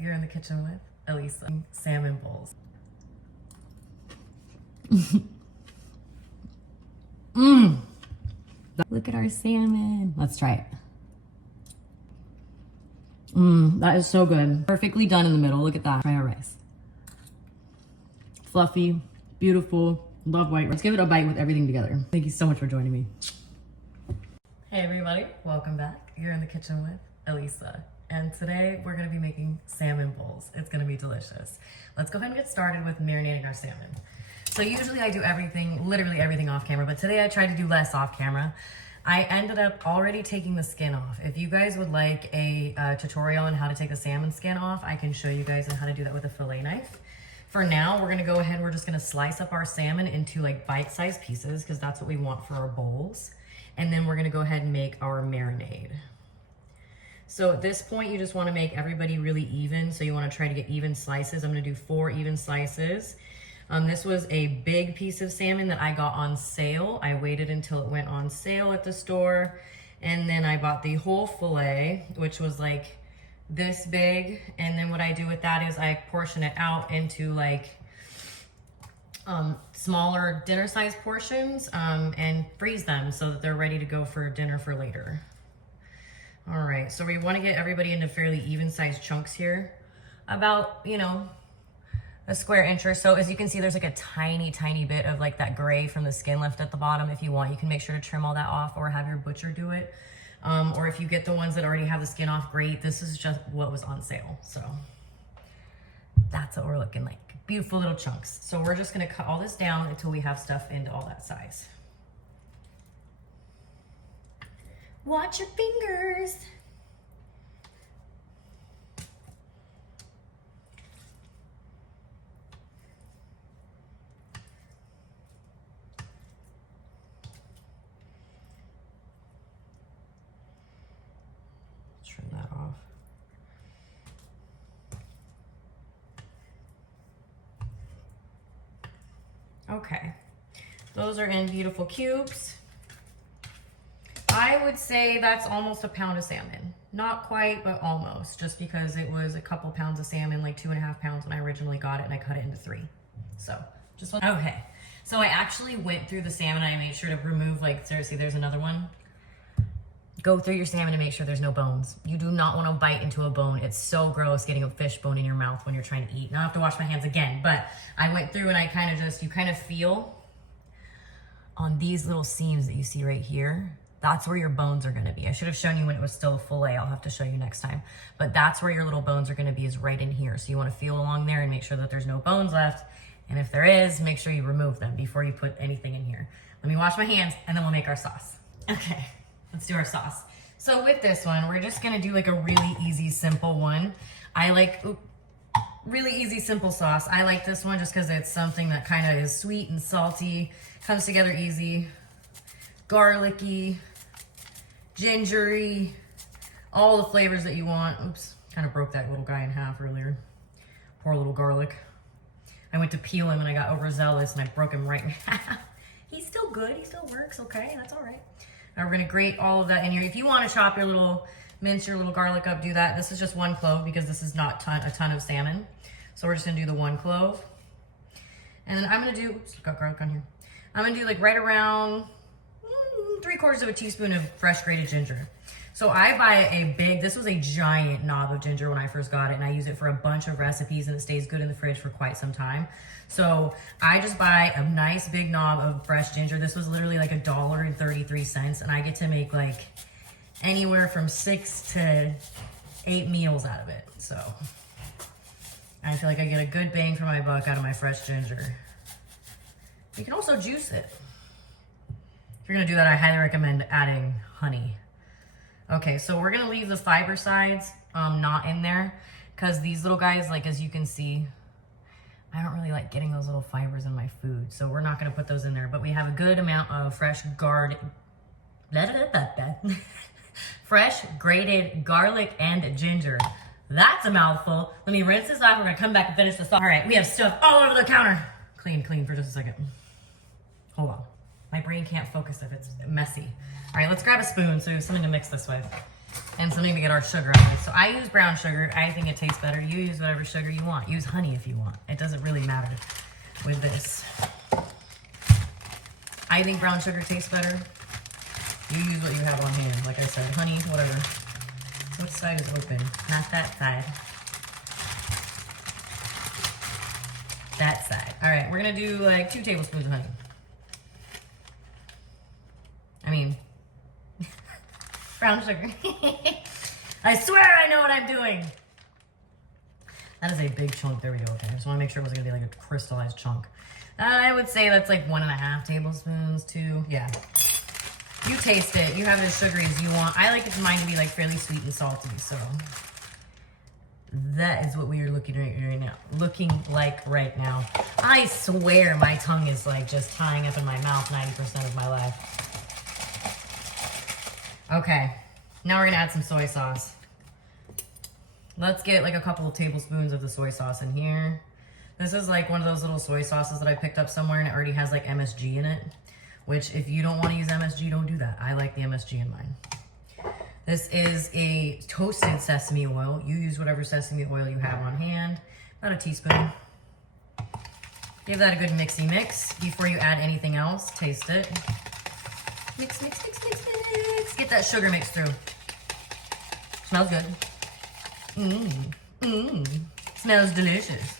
You're in the kitchen with Elisa. Salmon bowls. Look at our salmon. Let's try it. That is so good. Perfectly done in the middle. Look at that. Try our rice. Fluffy, beautiful, love white rice. Let's give it a bite with everything together. Thank you so much for joining me. Hey everybody, welcome back. You're in the kitchen with Elisa. And today we're gonna be making salmon bowls. It's gonna be delicious. Let's go ahead and get started with marinating our salmon. So usually I do everything, literally everything off camera, but today I tried to do less off camera. I ended up already taking the skin off. If you guys would like a tutorial on how to take the salmon skin off, I can show you guys how to do that with a fillet knife. For now, we're gonna go ahead, we're just gonna slice up our salmon into like bite-sized pieces because that's what we want for our bowls. And then we're gonna go ahead and make our marinade. So at this point, you just wanna make everybody really even. So you wanna try to get even slices. I'm gonna do 4 even slices. This was a big piece of salmon that I got on sale. I waited until it went on sale at the store. And then I bought the whole fillet, which was like this big. And then what I do with that is I portion it out into like smaller dinner size portions and freeze them so that they're ready to go for dinner for later. All right, so we want to get everybody into fairly even sized chunks here, about, you know, a square inch or so. As you can see, there's like a tiny bit of like that gray from the skin left at the bottom. If you want, you can make sure to trim all that off or have your butcher do it. Or if you get the ones that already have the skin off, great. This is just what was on sale. So that's what we're looking like. Beautiful little chunks. So we're just gonna cut all this down until we have stuff into all that size. Watch your fingers. Trim that off. Okay, those are in beautiful cubes. I would say that's almost a pound of salmon. Not quite, but almost, just because it was a couple pounds of salmon, like 2.5 pounds when I originally got it, and I cut it into 3. So just one. Okay, so I actually went through the salmon and I made sure to remove, like, seriously, there's another one. Go through your salmon and make sure there's no bones. You do not want to bite into a bone. It's so gross getting a fish bone in your mouth when you're trying to eat. Now I have to wash my hands again, but I went through and I kind of just, you kind of feel on these little seams that you see right here. That's where your bones are gonna be. I should have shown you when it was still a fillet. I'll have to show you next time. But that's where your little bones are gonna be, is right in here. So you wanna feel along there and make sure that there's no bones left. And if there is, make sure you remove them before you put anything in here. Let me wash my hands and then we'll make our sauce. Okay, let's do our sauce. So with this one, we're just gonna do like a really easy, simple one. I like, really easy, simple sauce. I like this one just because it's something that kind of is sweet and salty, comes together easy, garlicky, gingery, all the flavors that you want. Oops, kind of broke that little guy in half earlier. Poor little garlic. I went to peel him and I got overzealous and I broke him right in half. He's still good, he still works, okay, that's all right. Now we're gonna grate all of that in here. If you wanna chop your little, mince your little garlic up, do that. This is just 1 clove because this is not a ton of salmon. So we're just gonna do the 1 clove. And then I'm gonna do, oops, got garlic on here. I'm gonna do like right around 3/4 teaspoon of fresh grated ginger. So I buy a big, this was a giant knob of ginger when I first got it, and I use it for a bunch of recipes and it stays good in the fridge for quite some time. So I just buy a nice big knob of fresh ginger. This was literally like $1.33, and I get to make like anywhere from 6 to 8 meals out of it. So I feel like I get a good bang for my buck out of my fresh ginger. You can also juice it. If you're gonna do that, I highly recommend adding honey. Okay, so we're gonna leave the fiber sides not in there, because these little guys, like as you can see, I don't really like getting those little fibers in my food, so we're not gonna put those in there, but we have a good amount of fresh fresh grated garlic and ginger. That's a mouthful. Let me rinse this off. We're gonna come back and finish this off. All right, we have stuff all over the counter. Clean for just a second. Hold on. My brain can't focus if it's messy. All right, let's grab a spoon so we have something to mix this with. and something to get our sugar out of it. So I use brown sugar. I think it tastes better. You use whatever sugar you want. Use honey if you want. It doesn't really matter with this. I think brown sugar tastes better. You use what you have on hand. Like I said, honey, whatever. What side is open? Not that side. That side. All right, we're gonna do like 2 tablespoons of honey. I mean, brown sugar. I swear I know what I'm doing. That is a big chunk. There we go. Okay, I just want to make sure it wasn't gonna be like a crystallized chunk. I would say that's like 1.5 tablespoons, 2. Yeah. You taste it. You have it as sugary as you want. I like it mine to be like fairly sweet and salty. So that is what we are looking like right now. I swear my tongue is like just tying up in my mouth 90% of my life. Okay, now we're gonna add some soy sauce. Let's get like a couple of tablespoons of the soy sauce in here. This is like one of those little soy sauces that I picked up somewhere and it already has like MSG in it, which if you don't want to use MSG, don't do that. I like the MSG in mine. This is a toasted sesame oil. You use whatever sesame oil you have on hand, about a teaspoon. Give that a good mixy mix before you add anything else. Taste it. Mix, mix, mix, mix, mix. Get that sugar mix through. Smells good. Smells delicious.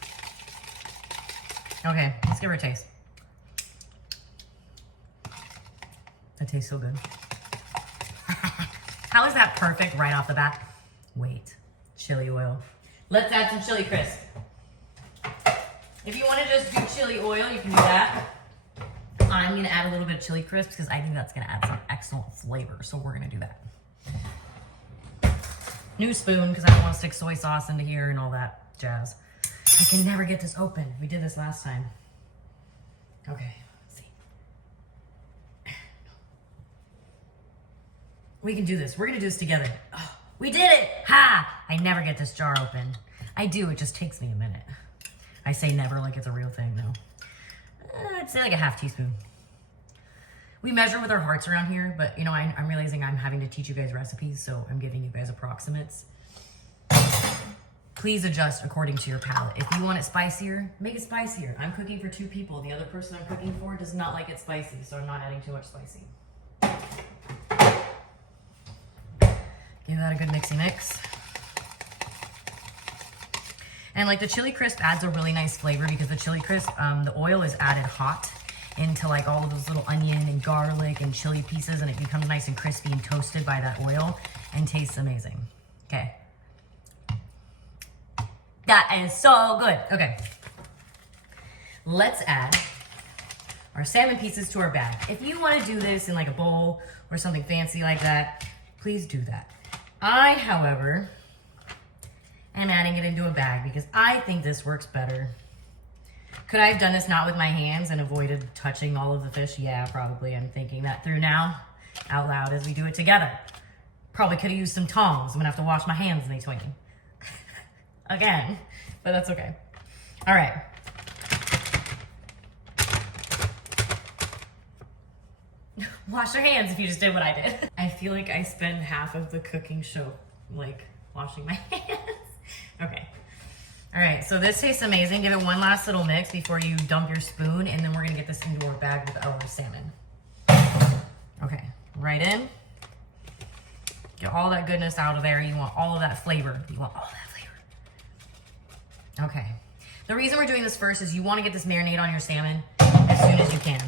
Okay, let's give her a taste. That tastes so good. How is that perfect right off the bat? Wait, chili oil. Let's add some chili crisp. If you want to just do chili oil, you can do that. I'm gonna add a little bit of chili crisp because I think that's gonna add some excellent flavor. So we're gonna do that. New spoon because I don't want to stick soy sauce into here and all that jazz. I can never get this open. We did this last time. Okay, let's see. We can do this. We're gonna do this together. Oh, we did it! Ha! I never get this jar open. I do, it just takes me a minute. I say never like it's a real thing, though. I'd say like a half teaspoon. We measure with our hearts around here, but you know, I'm realizing I'm having to teach you guys recipes, so I'm giving you guys approximates. Please adjust according to your palate. If you want it spicier, make it spicier. I'm cooking for 2 people. The other person I'm cooking for does not like it spicy, so I'm not adding too much spicy. Give that a good mixy mix. And like the chili crisp adds a really nice flavor because the chili crisp, the oil is added hot into like all of those little onion and garlic and chili pieces, and it becomes nice and crispy and toasted by that oil and tastes amazing. Okay. That is so good. Okay. Let's add our salmon pieces to our bag. If you want to do this in like a bowl or something fancy like that, please do that. I, however, am adding it into a bag because I think this works better. Could I have done this not with my hands and avoided touching all of the fish? Yeah, probably. I'm thinking that through now out loud as we do it together. Probably could have used some tongs. I'm gonna have to wash my hands in between. Again, but that's okay. All right. Wash your hands if you just did what I did. I feel like I spend half of the cooking show like washing my hands. Okay. All right, so this tastes amazing. Give it one last little mix before you dump your spoon, and then we're gonna get this into our bag with our salmon. Okay, right in. Get all that goodness out of there. You want all of that flavor. You want all that flavor. Okay. The reason we're doing this first is you want to get this marinade on your salmon as soon as you can.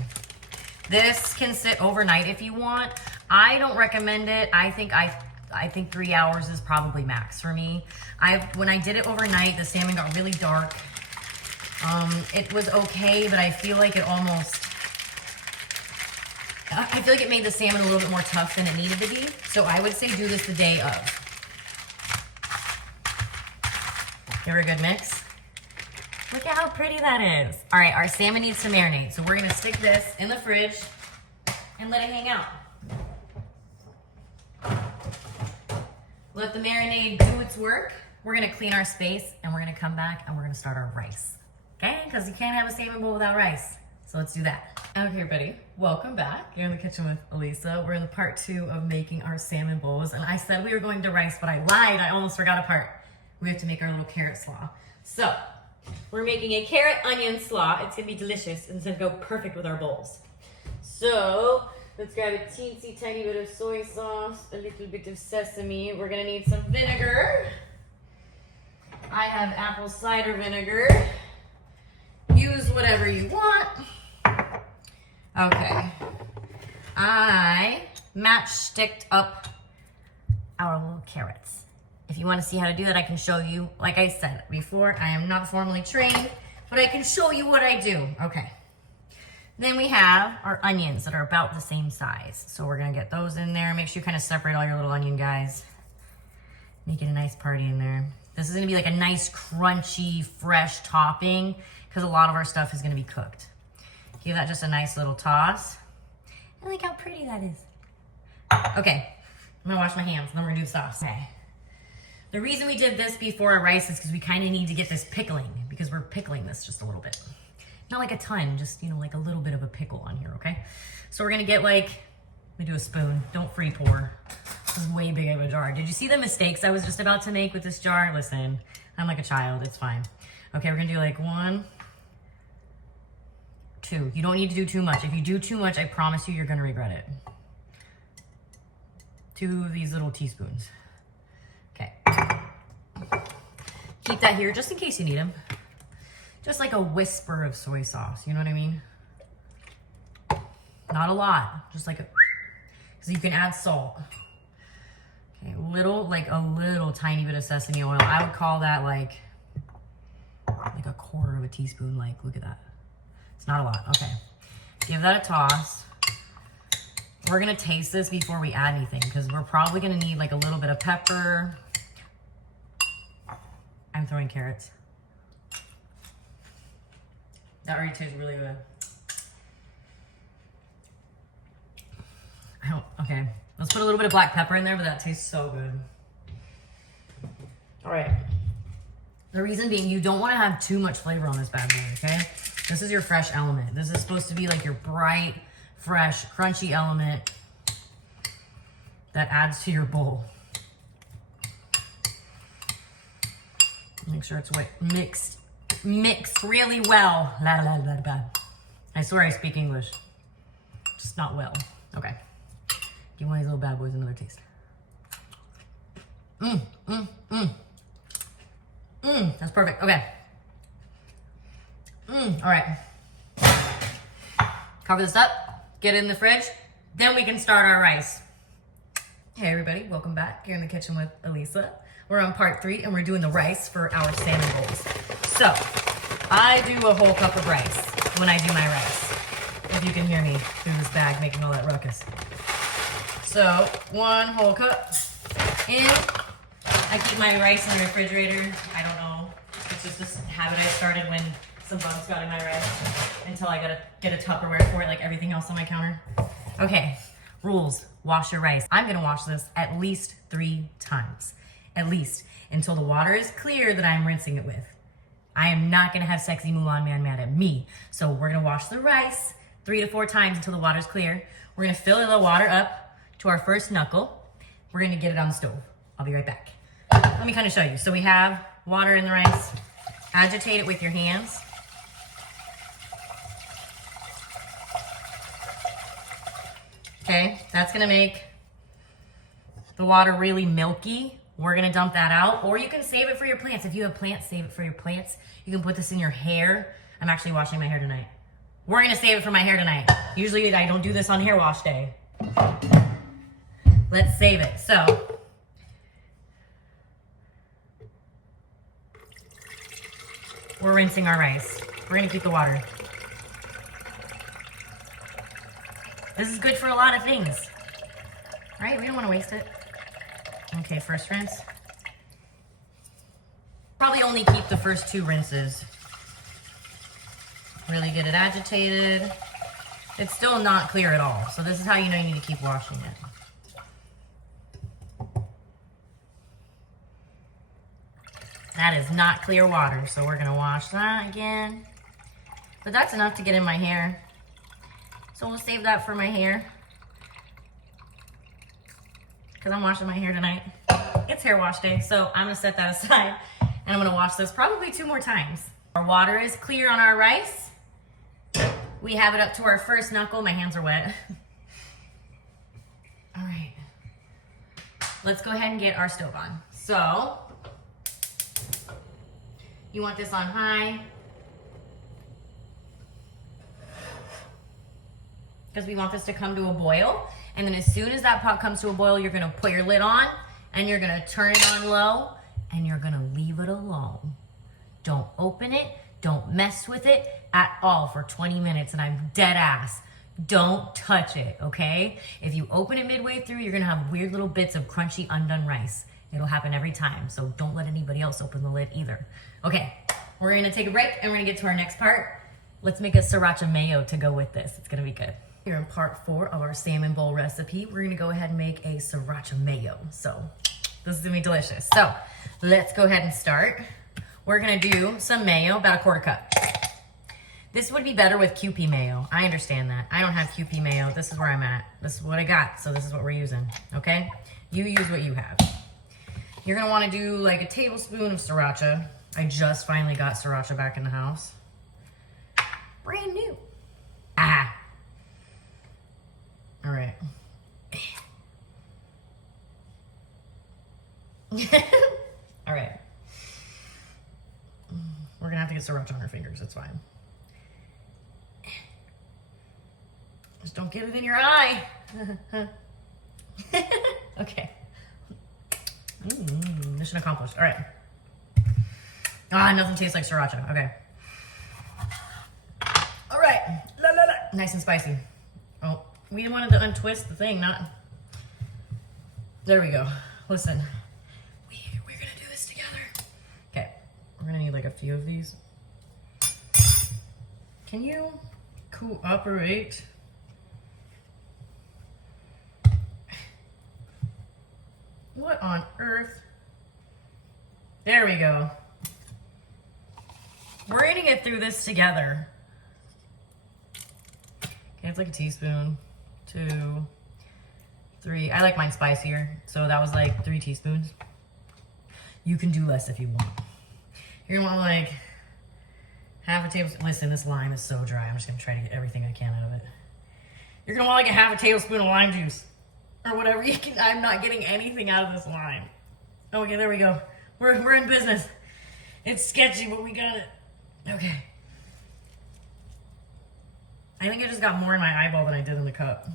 This can sit overnight if you want. I don't recommend it. I think 3 hours is probably max for me. When I did it overnight, the salmon got really dark. It was okay, but I feel like it made the salmon a little bit more tough than it needed to be. So I would say do this the day of. Give her a good mix. Look at how pretty that is. All right, our salmon needs to marinate. So we're gonna stick this in the fridge and let it hang out. Let the marinade do its work. We're gonna clean our space and we're gonna come back and we're gonna start our rice. Okay, because you can't have a salmon bowl without rice. So let's do that. Okay, everybody, welcome back. You're in the kitchen with Elisa. We're in the part 2 of making our salmon bowls. And I said we were going to rice, but I lied. I almost forgot a part. We have to make our little carrot slaw. So we're making a carrot onion slaw. It's gonna be delicious and it's gonna go perfect with our bowls. So let's grab a teensy tiny bit of soy sauce, a little bit of sesame. We're gonna need some vinegar. I have apple cider vinegar. Use whatever you want. Okay. I matchsticked up our little carrots. If you want to see how to do that, I can show you. Like I said before, I am not formally trained, but I can show you what I do. Okay. Then we have our onions that are about the same size. So we're gonna get those in there. Make sure you kind of separate all your little onion guys. Make it a nice party in there. This is gonna be like a nice crunchy, fresh topping because a lot of our stuff is gonna be cooked. Give that just a nice little toss. And look how pretty that is. Okay, I'm gonna wash my hands and then we're gonna do the sauce. Okay. The reason we did this before our rice is because we kind of need to get this pickling because we're pickling this just a little bit. Not like a ton, just, you know, like a little bit of a pickle on here, okay? So we're gonna get like, let me do a spoon. Don't free pour. This is way big of a jar. Did you see the mistakes I was just about to make with this jar? Listen, I'm like a child, it's fine. Okay, we're gonna do like 1, 2. You don't need to do too much. If you do too much, I promise you, you're gonna regret it. 2 of these little teaspoons. Okay. Keep that here just in case you need them. Just like a whisper of soy sauce, you know what I mean? Not a lot, just like a, because you can add salt. Okay, a little tiny bit of sesame oil. I would call that like a 1/4 of a teaspoon, like, look at that. It's not a lot, okay. Give that a toss. We're gonna taste this before we add anything because we're probably gonna need like a little bit of pepper. I'm throwing carrots. That already tastes really good. Okay, let's put a little bit of black pepper in there, but that tastes so good. All right. The reason being, you don't want to have too much flavor on this bad boy, okay? This is your fresh element. This is supposed to be like your bright, fresh, crunchy element that adds to your bowl. Make sure it's mixed really well. La, la, la, la, la. I swear I speak English, just not well. Okay. Give one of these little bad boys another taste. That's perfect. Okay. All right. Cover this up, get it in the fridge, then we can start our rice. Hey everybody, welcome back. You're in the kitchen with Elisa. We're on part 3 and we're doing the rice for our salmon bowls. So, I do a whole cup of rice when I do my rice. If you can hear me through this bag making all that ruckus. So, 1 whole cup in. I keep my rice in the refrigerator. I don't know. It's just this habit I started when some bugs got in my rice until I gotta get a Tupperware for it like everything else on my counter. Okay, rules. Wash your rice. I'm gonna wash this at least 3 times. At least. Until the water is clear that I'm rinsing it with. I am not gonna have sexy Mulan man mad at me. So we're gonna wash the rice 3 to 4 times until the water's clear. We're gonna fill the water up to our first knuckle. We're gonna get it on the stove. I'll be right back. Let me kind of show you. So we have water in the rice. Agitate it with your hands. Okay, that's gonna make the water really milky. We're gonna dump that out, or you can save it for your plants. If you have plants, save it for your plants. You can put this in your hair. I'm actually washing my hair tonight. We're gonna save it for my hair tonight. Usually I don't do this on hair wash day. Let's save it. So, we're rinsing our rice. We're gonna keep the water. This is good for a lot of things, right? We don't wanna waste it. Okay, first rinse. Probably only keep the first 2 rinses. Really get it agitated. It's still not clear at all. So this is how you know you need to keep washing it. That is not clear water, so we're gonna wash that again. But that's enough to get in my hair. So we'll save that for my hair. Because I'm washing my hair tonight. It's hair wash day, so I'm gonna set that aside. And I'm gonna wash this probably 2 more times. Our water is clear on our rice. We have it up to our first knuckle. My hands are wet. All right. Let's go ahead and get our stove on. So, you want this on high. Because we want this to come to a boil. And then as soon as that pot comes to a boil, you're gonna put your lid on and you're gonna turn it on low and you're gonna leave it alone. Don't open it, don't mess with it at all for 20 minutes, and I'm dead ass. Don't touch it, okay? If you open it midway through, you're gonna have weird little bits of crunchy undone rice. It'll happen every time, so don't let anybody else open the lid either. Okay, we're gonna take a break and we're gonna get to our next part. Let's make a sriracha mayo to go with this. It's gonna be good. Here in part 4 of our salmon bowl recipe, we're gonna go ahead and make a sriracha mayo. So this is gonna be delicious. So let's go ahead and start. We're gonna do some mayo, about a 1/4 cup. This would be better with Kewpie mayo. I understand that. I don't have Kewpie mayo. This is where I'm at. This is what I got, so this is what we're using, okay? You use what you have. You're gonna wanna do like a tablespoon of sriracha. I just finally got sriracha back in the house. Brand new. Ah. All right. All right. We're gonna have to get sriracha on our fingers, it's fine. Just don't get it in your eye. Okay. Mission accomplished. All right. Ah, nothing tastes like sriracha. Okay. All right. La, la, la. Nice and spicy. Oh, we wanted to untwist the thing, not... There we go. Listen. We're gonna do this together. Okay. We're gonna need like a few of these. Can you cooperate? What on earth? There we go. We're gonna get through this together. Okay, it's like a teaspoon, 2, 3. I like mine spicier, so that was like 3 teaspoons. You can do less if you want. You're gonna want like half a tablespoon. Listen, this lime is so dry. I'm just gonna try to get everything I can out of it. You're gonna want like a half a tablespoon of lime juice. Or whatever you can. I'm not getting anything out of this lime. Okay, there we go. We're in business. It's sketchy, but we got it. Okay. I think I just got more in my eyeball than I did in the cup.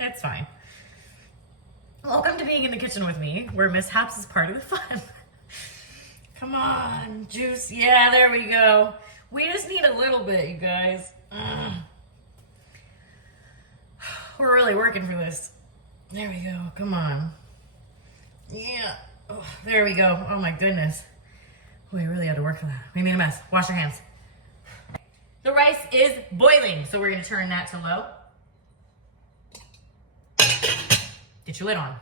It's fine. Welcome to being in the kitchen with me, where mishaps is part of the fun. Come on, juice. Yeah, there we go. We just need a little bit, you guys. We're really working for this. There we go. Come on. Yeah. Oh, there we go. Oh my goodness. We really had to work for that. We made a mess. Wash your hands. The rice is boiling, so we're going to turn that to low. Get your lid on.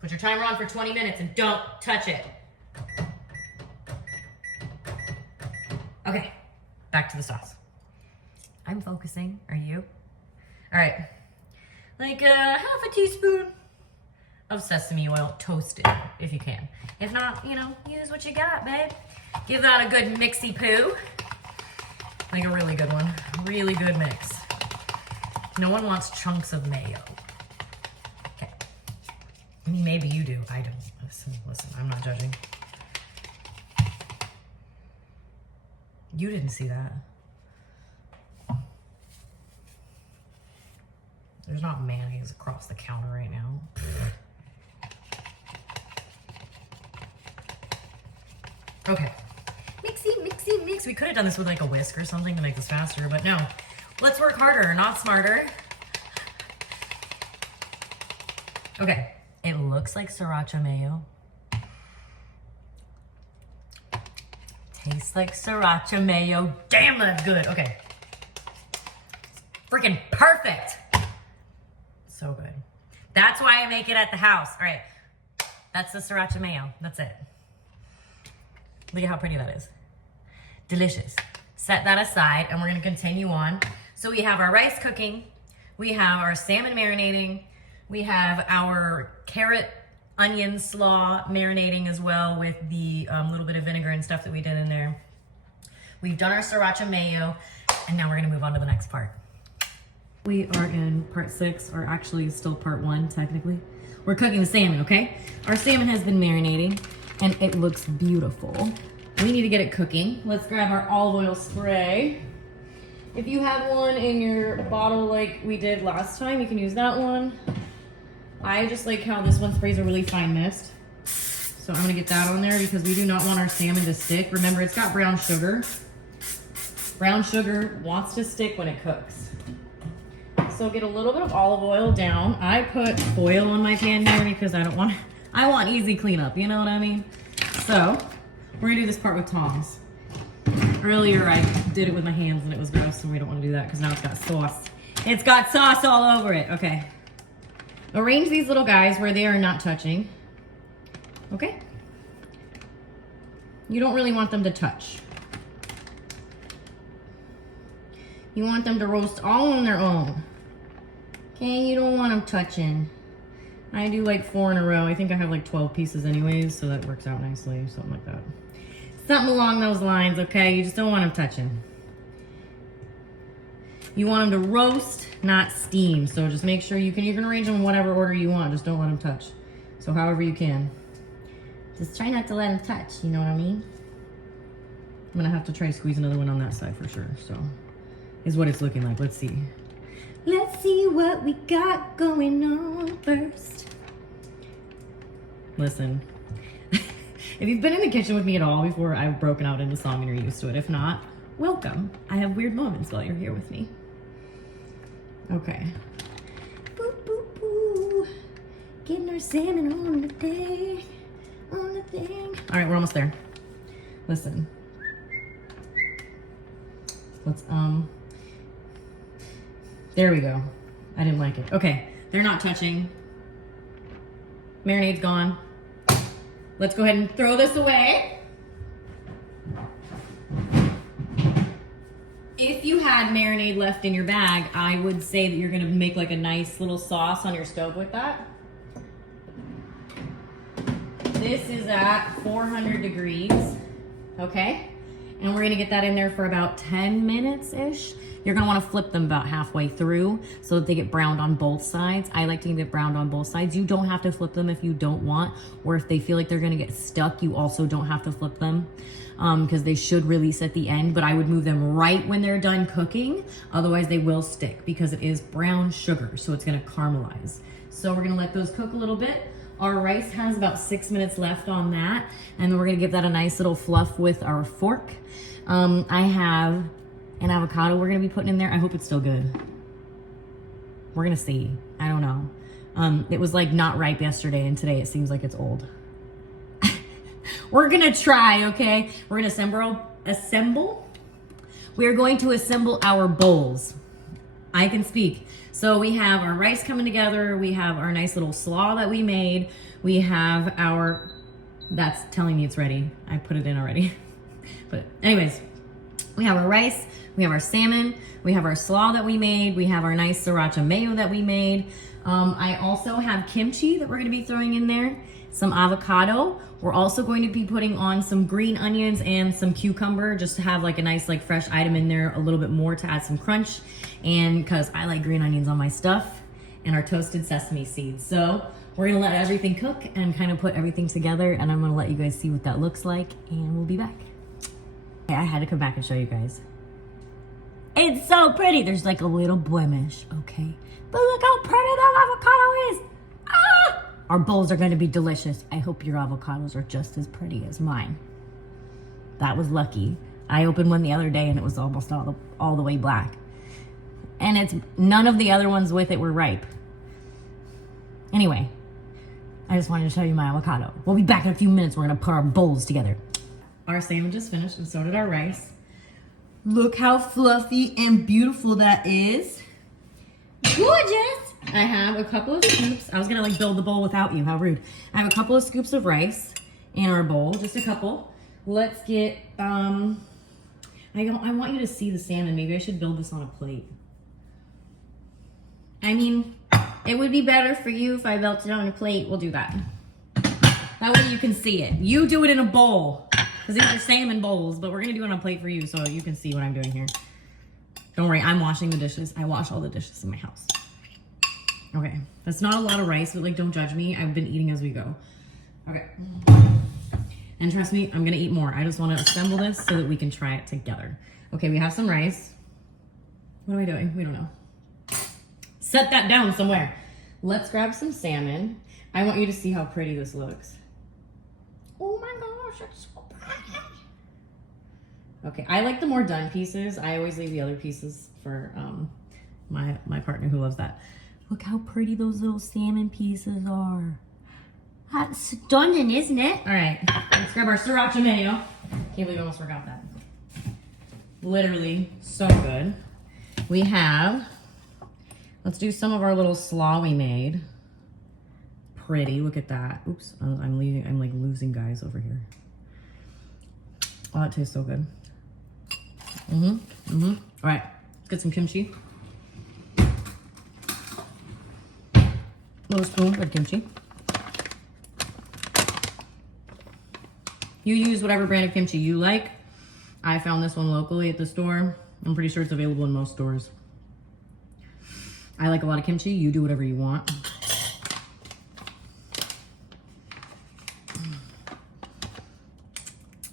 Put your timer on for 20 minutes and don't touch it. Okay. Back to the sauce. I'm focusing. Are you? All right. Like half a teaspoon of sesame oil, toasted, if you can. If not, you know, use what you got, babe. Give that a good mixy poo. Like a really good one. Really good mix. No one wants chunks of mayo. Okay. I mean, maybe you do. I don't. Listen, I'm not judging. You didn't see that. There's not mayonnaise across the counter right now. Okay. Mixy, mixy, mix. We could have done this with like a whisk or something to make this faster, but no. Let's work harder, not smarter. Okay. It looks like sriracha mayo. Tastes like sriracha mayo. Damn, that's good. Okay. Freaking perfect. So good. That's why I make it at the house. All right. That's the sriracha mayo. That's it. Look at how pretty that is. Delicious. set that aside, and we're gonna continue on. So we have our rice cooking, we have our salmon marinating, we have our carrot onion slaw marinating as well with the little bit of vinegar and stuff that we did in there. We've done our sriracha mayo, and now we're gonna move on to the next part. We are in part 6, or actually still part 1 technically. We're cooking the salmon, okay? Our salmon has been marinating and it looks beautiful. We need to get it cooking. Let's grab our olive oil spray. If you have one in your bottle like we did last time, you can use that one. I just like how this one sprays a really fine mist. So I'm gonna get that on there because we do not want our salmon to stick. Remember, it's got brown sugar. Brown sugar wants to stick when it cooks. So get a little bit of olive oil down. I put foil on my pan here because I want easy cleanup, you know what I mean? So we're gonna do this part with tongs. Earlier I did it with my hands and it was gross, so we don't wanna do that because now it's got sauce. It's got sauce all over it, okay. Arrange these little guys where they are not touching, okay? You don't really want them to touch. You want them to roast all on their own. Okay, you don't want them touching. I do like 4 in a row. I think I have like 12 pieces anyways, so that works out nicely, something like that. Something along those lines, okay? You just don't want them touching. You want them to roast, not steam. So just make sure you can arrange them in whatever order you want. Just don't let them touch. So however you can. Just try not to let them touch, you know what I mean? I'm gonna have to try to squeeze another one on that side for sure, so. Is what it's looking like, let's see. Let's see what we got going on first. Listen, if you've been in the kitchen with me at all before, I've broken out into song and you're used to it. If not, welcome. I have weird moments while you're here with me. Okay. Boo, boo, boo. Getting our salmon on the thing. On the thing. All right, we're almost there. Listen. Let's, there we go. I didn't like it. Okay, they're not touching. Marinade's gone. Let's go ahead and throw this away. If you had marinade left in your bag, I would say that you're gonna make like a nice little sauce on your stove with that. This is at 400 degrees, okay? And we're gonna get that in there for about 10 minutes-ish. You're gonna wanna flip them about halfway through so that they get browned on both sides. I like to get browned on both sides. You don't have to flip them if you don't want, or if they feel like they're gonna get stuck, you also don't have to flip them because they should release at the end, but I would move them right when they're done cooking. Otherwise they will stick because it is brown sugar, so it's gonna caramelize. So we're gonna let those cook a little bit. Our rice has about 6 minutes left on that, and then we're gonna give that a nice little fluff with our fork. I have an avocado we're gonna be putting in there. I hope it's still good. We're gonna see. I don't know. It was like not ripe yesterday, and today it seems like it's old. We're gonna try, okay? We're gonna assemble. We're going to assemble our bowls. I can speak. So we have our rice coming together. We have our nice little slaw that we made. We have our, that's telling me it's ready. I put it in already. But anyways, we have our rice, we have our salmon, we have our slaw that we made, we have our nice sriracha mayo that we made. I also have kimchi that we're gonna be throwing in there, some avocado. We're also going to be putting on some green onions and some cucumber just to have like a nice like fresh item in there, a little bit more to add some crunch. And because I like green onions on my stuff, and our toasted sesame seeds. So we're gonna let everything cook and kind of put everything together, and I'm gonna let you guys see what that looks like, and we'll be back. Okay, I had to come back and show you guys. It's so pretty. There's like a little blemish, okay? But look how pretty that avocado is. Ah! Our bowls are gonna be delicious. I hope your avocados are just as pretty as mine. That was lucky. I opened one the other day and it was almost all the way black. And it's none of the other ones with it were ripe. Anyway, I just wanted to show you my avocado. We'll be back in a few minutes. We're gonna put our bowls together. Our salmon just finished and so did our rice. Look how fluffy and beautiful that is. Gorgeous. I have a couple of scoops. I was gonna like build the bowl without you, how rude. I have a couple of scoops of rice in our bowl, just a couple. Let's get I want you to see the salmon. Maybe I should build this on a plate. I mean, it would be better for you if I built it on a plate. We'll do that. That way you can see it. You do it in a bowl. Because these are salmon bowls, but we're going to do it on a plate for you so you can see what I'm doing here. Don't worry, I'm washing the dishes. I wash all the dishes in my house. Okay, that's not a lot of rice, but like, don't judge me. I've been eating as we go. Okay. And trust me, I'm gonna eat more. I just wanna assemble this so that we can try it together. Okay, we have some rice. What am I doing? We don't know. Set that down somewhere. Let's grab some salmon. I want you to see how pretty this looks. Oh my gosh, it's so pretty. Okay, I like the more done pieces. I always leave the other pieces for my partner who loves that. Look how pretty those little salmon pieces are. That's stunning, isn't it? All right, let's grab our sriracha mayo. Can't believe I almost forgot that. Literally so good. We have, let's do some of our little slaw we made. Pretty, look at that. Oops, I'm like losing guys over here. Oh, it tastes so good. All right, let's get some kimchi. Little spoon of kimchi. You use whatever brand of kimchi you like. I found this one locally at the store. I'm pretty sure it's available in most stores. I like a lot of kimchi. You do whatever you want.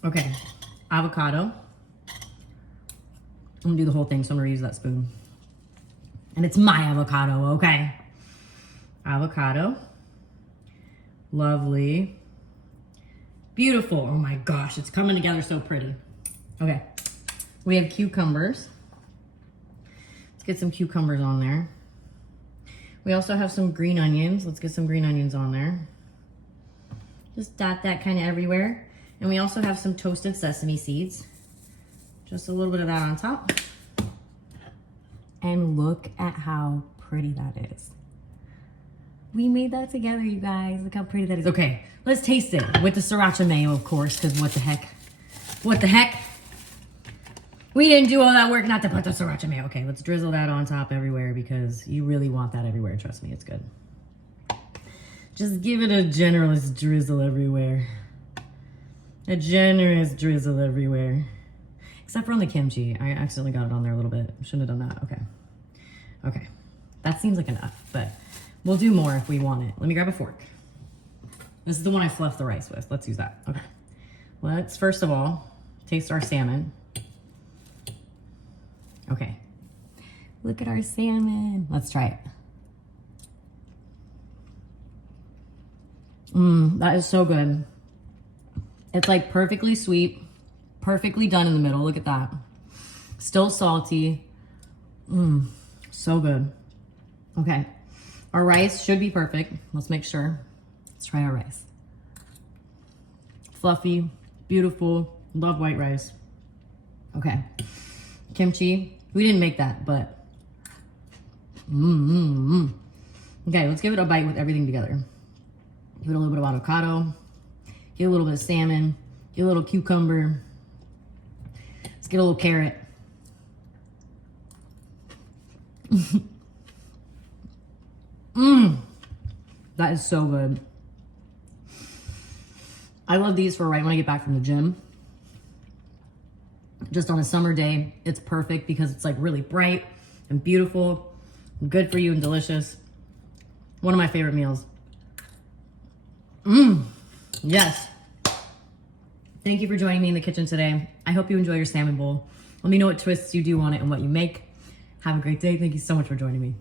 Okay, avocado. I'm gonna do the whole thing, so I'm gonna use that spoon. And it's my avocado, okay? Avocado. Lovely. Beautiful. Oh my gosh, it's coming together so pretty. Okay, we have cucumbers. Let's get some cucumbers on there. We also have some green onions. Let's get some green onions on there. Just dot that kind of everywhere. And we also have some toasted sesame seeds. Just a little bit of that on top. And look at how pretty that is. We made that together, you guys. Look how pretty that is. Okay, let's taste it with the sriracha mayo, of course, because what the heck? What the heck? We didn't do all that work not to put the sriracha mayo. Okay, let's drizzle that on top everywhere because you really want that everywhere. Trust me, it's good. Just give it a generous drizzle everywhere. A generous drizzle everywhere. Except for on the kimchi. I accidentally got it on there a little bit. Shouldn't have done that. Okay. Okay. That seems like enough, but we'll do more if we want it. Let me grab a fork. This is the one I fluffed the rice with. Let's use that. Okay. Let's first of all taste our salmon. Okay. Look at our salmon. Let's try it. That is so good. It's like perfectly sweet, perfectly done in the middle. Look at that. Still salty. So good. Okay. Our rice should be perfect. Let's make sure. Let's try our rice. Fluffy, beautiful. Love white rice. Okay. Kimchi. We didn't make that, but okay, let's give it a bite with everything together. Give it a little bit of avocado. Get a little bit of salmon. Get a little cucumber. Let's get a little carrot. That is so good. I love these for right when I get back from the gym. Just on a summer day, it's perfect because it's like really bright and beautiful, and good for you and delicious. One of my favorite meals. Yes. Thank you for joining me in the kitchen today. I hope you enjoy your salmon bowl. Let me know what twists you do on it and what you make. Have a great day. Thank you so much for joining me.